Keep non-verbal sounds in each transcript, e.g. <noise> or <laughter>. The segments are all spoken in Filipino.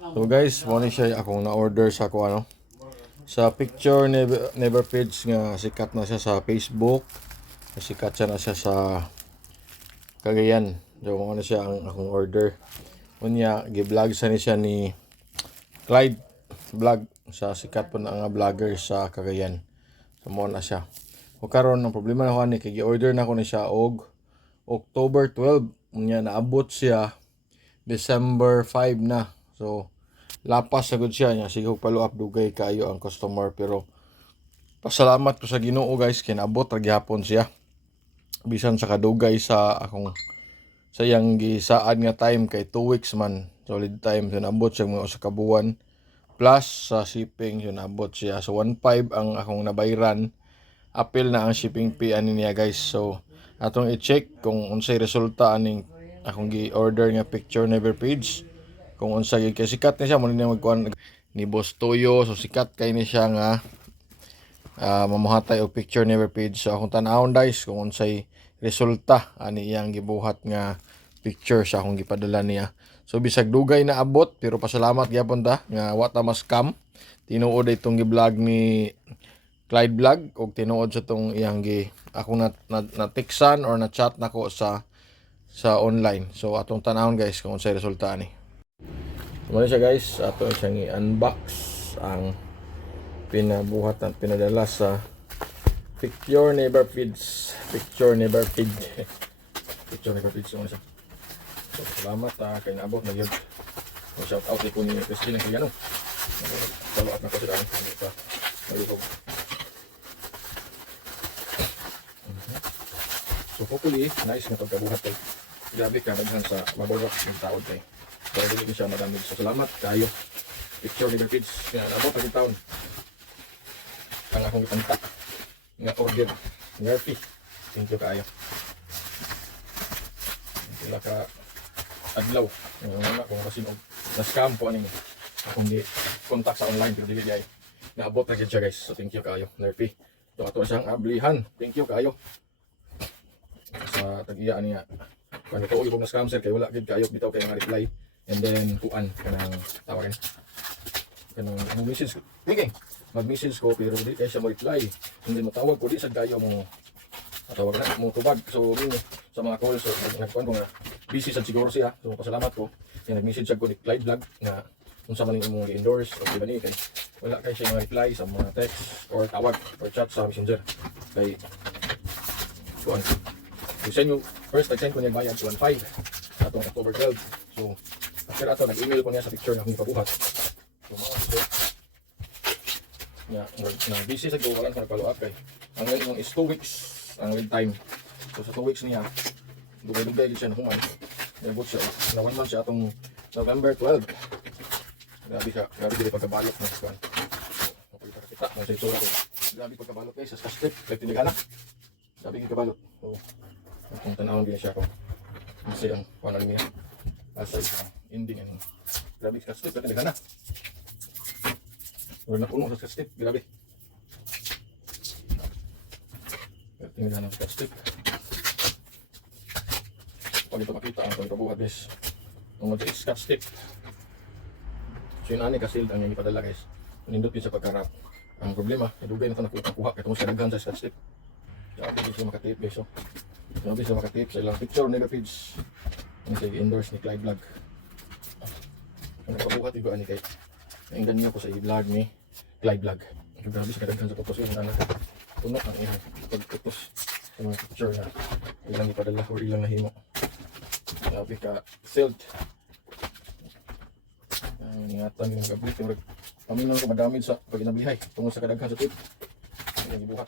So guys, mo ni siya akong na-order sa ko ano. Sa picture never, never page nga sikat na siya sa Facebook. Sikat siya na siya sa Cagayan. So mo na siya ang akong order. Unya gi-vlog sa ni siya ni Clyde vlog sa sikat po na nga vlogger sa Cagayan. So mo na siya. O karon ang problema na ko ni kay gi-order na ko ni siya og October 12 unya naabot siya December 5 na. So lapas sa good siya niya. Sige up dugay kayo ang customer. Pero pasalamat ko sa Ginoo guys. Kinabot ra gyapon siya. Bisan sa kadugay sa akong sa iyang gisaad nga time kay 2 weeks man solid time so naabot siya mga usa ka buwan plus sa shipping so naabot siya. So 1.5 ang akong nabayran. Apil na ang shipping fee ani niya guys. So atong i-check kung unsay resulta aning akong gi-order nga picture never page kung unsa gyud kay sikat ni siya mo ni magkuan ni Boss Toyo. So sikat kay ni siya nga ah, mamuhatay og picture never page so akong tan-awon guys kung unsay resulta ani iyang gibuhat nga picture sa akong gipadala niya. So bisag dugay na abot pero pasalamat gyapon ta nga wa ta mas scam. Tinuod itong gi-vlog ni Clyde Vlog og tinuod sa tong iyang gi ako na, na, na textan or na chat nako sa sa online. So atong tanawon guys kung unsay resulta ni Muna siya guys, ato siyang i-unbox ang pinabuhat at pinadala sa Picture Neighbor Feeds. Picture Neighbor Feed. <laughs> Picture Neighbor Feeds. Muna. So, salamat ah, kay naabot na yun. So, shout out ko ni Christine kay ano. Follow up na ko sila. Ano pa? Malutog. So, hopefully, nice na pagkabuhat kay. Grabe ka, naghan sa mabawa ng taon kay. So, hindi siya madamig. So, salamat kayo. Picture ni Kids. Nga, abot ang taon. Ang akong itanta. Nga order. Nerfy. Thank you kayo. Sila ka adlaw. Yung mga kung kasi og na-scam po aning akong di contact sa online pero dili ay naabot na siya guys. So thank you kayo. Nerfy. Ito ato siyang ablihan. Thank you kayo. Sa tag-iya niya. Kung ito ulit na scam sir kay wala gid kayo bitaw kay nga reply and then kuan kanang tawagan kanang mo message ko thinking mag-message ko pero di kaya siya mo-reply hindi mo tawag ko di sad kayo mo. Tawag na mo tubag. So yun sa mga calls so nagkuan ko nga busy sad siguro siya. So pasalamat ko. Kaya nag-message siya ko ni Clyde Vlog na kung sa man yung mong endorse o diba ni kay wala kay siya mga reply sa mga text or tawag or chat sa messenger. Kay kuan So, send you, first, nag-send ko niya bayad 1.5 atong October 12. So, after ato, nag-email ko niya sa picture na akong pabuhat. So, mga so, na, na busy sa go, walang follow up kay. Ang ngayon is 2 weeks ang lead time. So, sa 2 weeks niya, dugay-dugay siya na human. Nabot siya, nawan man siya atong November 12. Grabe ka, grabe din pagkabalot ng kwan. Kapag kita, kung sa itsura ko. Grabe pagkabalot guys, sa strip, kahit tinigana. Grabe kabalot. So, kung tanawin din siya kung kasi ang pangalan niya asa isang ending and grabe ka step natin na wala na puno sa step grabe. Tingnan ng step pag ito makita ang pagkabuhat guys ang mag scotch step so yun ani kasi ang ipadala guys. Nindot yun sa pagkarap. Ang problema nadugay na ito nakuha. Kaya tumus kadaghan sa scotch step Grabe di siya makatip guys so Grabe siya makatip sa ilang picture nila page. Ang sige endorse ni Clyde Vlog. Ang nagpabuhat iba ni kay Nainggan niyo ko sa i-vlog ni Clyde Vlog. Grabe siya kadaghan sa photos yung anak. Tuno ang iyang pagputos sa mga picture na ilang ipadala or ilang nahimo. Grabe ka silt. Ang ingatan yung gablit yung Paminon ko madamid sa pag inablihay tungkol sa kadaghan sa tip. Ang ibuhat.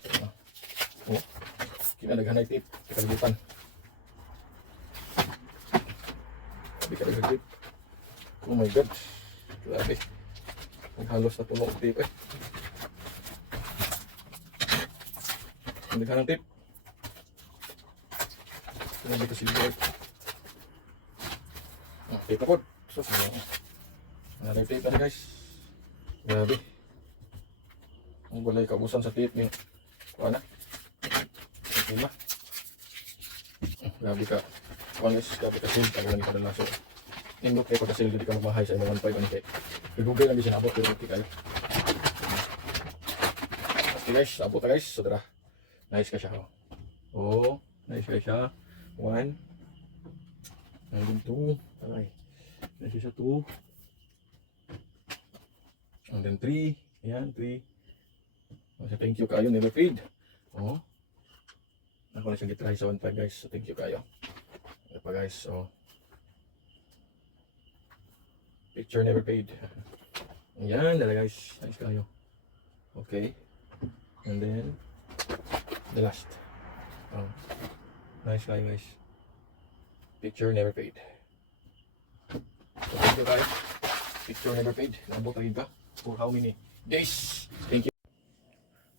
Oh. Kinalaghanay tip. Kalibutan. Sabi ka tip. Oh my god. Grabe. Naghalos na tunog tip eh. Naghanang tip. Sinabi ka silver. Ah, tip ako. So, Nanay tip na guys. Grabe. Ang balay kaubusan sa tip ni. Kuha na. Lima. Grabe ka. Kuha guys, grabe ka sin. Tagal ni padala. So, Nindot kayo pagka sila di ka magbahay sa imong 1.5 ano kay. Google lang siya nabot pero okay kayo. Okay guys, abot na guys. So tara. Nice ka siya. Oh, oh nice ka siya. One. And then two. Okay. Nice siya two. And then three. Ayan, three. Oh, so thank you kayo, never paid. Oh. Ako na siyang gitry sa 1.5 guys. So thank you kayo. Ano pa guys, so. Picture never paid. Ayan, dala guys. Nice kayo. Okay. And then, the last. Oh. Nice kayo guys. Picture never paid. So thank you guys. Picture never paid. Nabot lagi ka. For how many days? Thank you.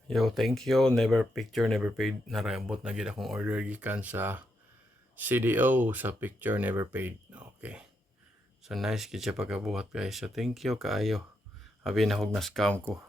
Yo, thank you. Never picture, never paid. Narambot na gid akong order gikan sa CDO sa picture never paid. Okay. So nice siya pagkabuhat guys. So thank you kaayo. Abi na hog na scam ko.